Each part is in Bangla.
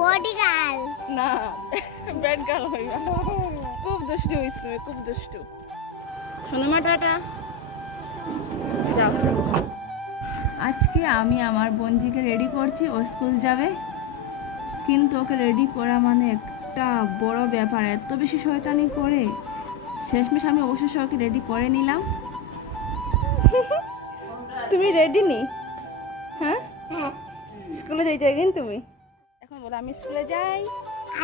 বডি গার্ল না ব্যাড গার্ল হইবা। খুব দুষ্টু হইছ তুমি, খুব দুষ্টু। শোনো মা, টাটা, যাও। আজকে আমি আমার বোনজিকে রেডি করছি, ও স্কুল যাবে, কিন্তু ওকে রেডি করা মানে একটা বড় ব্যাপার, এত বেশি শয়তানি করে। শেষমেশ আমি অবশেষে ওকে রেডি করে নিলাম। তুমি রেডি নি? হ্যাঁ, স্কুলে যাইতে কিন্তু তুমি এখন বলো আমি স্কুলে যাই।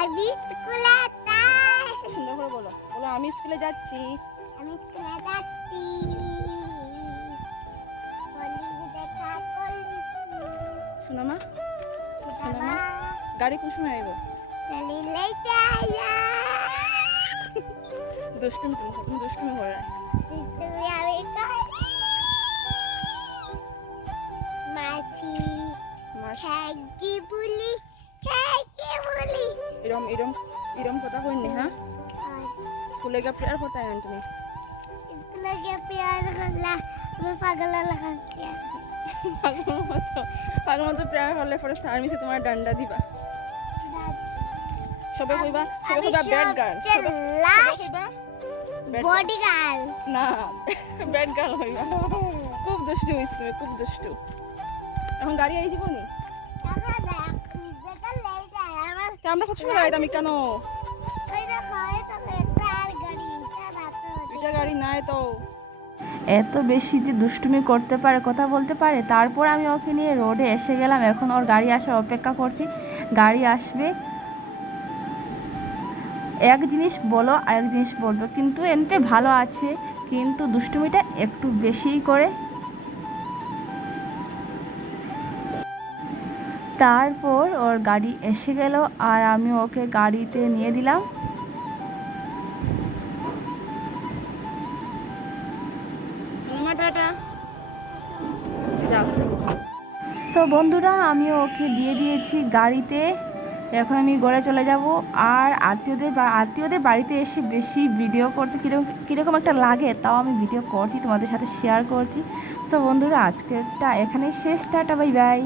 আমি স্কুলে যাই। সুন্দর করে বলো, বলো আমি স্কুলে যাচ্ছি। আমি স্কুলে যাচ্ছি। কলিগ দেখা করছি। শোনো মা, শোনো বাবা মা, গাড়ি কোন সময় আইব? চলিলে যাই। দুষ্টুমি তুমি দুষ্টুমি করে। তুমি আমি করি মাছি ঠ্যাঙ্কি বলি ঠ্যাঙ্কি বলি। এরম এরম এরম কথা কইনি, হ্যাঁ? স্কুলে গিয়ে প্রেয়ার করতে আইন তুমি। স্কুলে গিয়ে প্রেয়ার করলা আমি পাগল লাগা। পাগল মতো প্রেয়ার করলে পরে স্যার মিসে তোমার ডান্ডা দিবা। সবাই কইবা ব্যাড গার্ল। সবাই কইবা বডি গার্ল না ব্যাড গার্ল হইবা। খুব দুষ্টু হইছ তুমি, খুব দুষ্টু। এখন গাড়ি আই দিব নি? আমরা কত সময় লাগাইতাম কেন? এটা গাড়ি নাই তো। এত বেশি যে দুষ্টুমি করতে পারে, কথা বলতে পারে। তারপর আমি ওকে নিয়ে রোডে এসে গেলাম, এখন ওর গাড়ি আসার অপেক্ষা করছি। গাড়ি আসবে, এক জিনিস বলো আরেক জিনিস বলবো, কিন্তু এমনিতে ভালো আছে, কিন্তু দুষ্টুমিটা একটু বেশিই করে। তারপর ওর গাড়ি এসে গেল আর আমি ওকে গাড়িতে নিয়ে দিলাম। সো বন্ধুরা, আমি ওকে দিয়ে দিয়েছি গাড়িতে। এখন আমি ঘরে চলে যাব। আর আত্মীয়দের বাড়িতে এসে বেশি ভিডিও করতে কীরকম একটা লাগে, তাও আমি ভিডিও করছি, তোমাদের সাথে শেয়ার করছি। সো বন্ধুরা, আজকেরটা এখানেই শেষ। Tata, bye bye.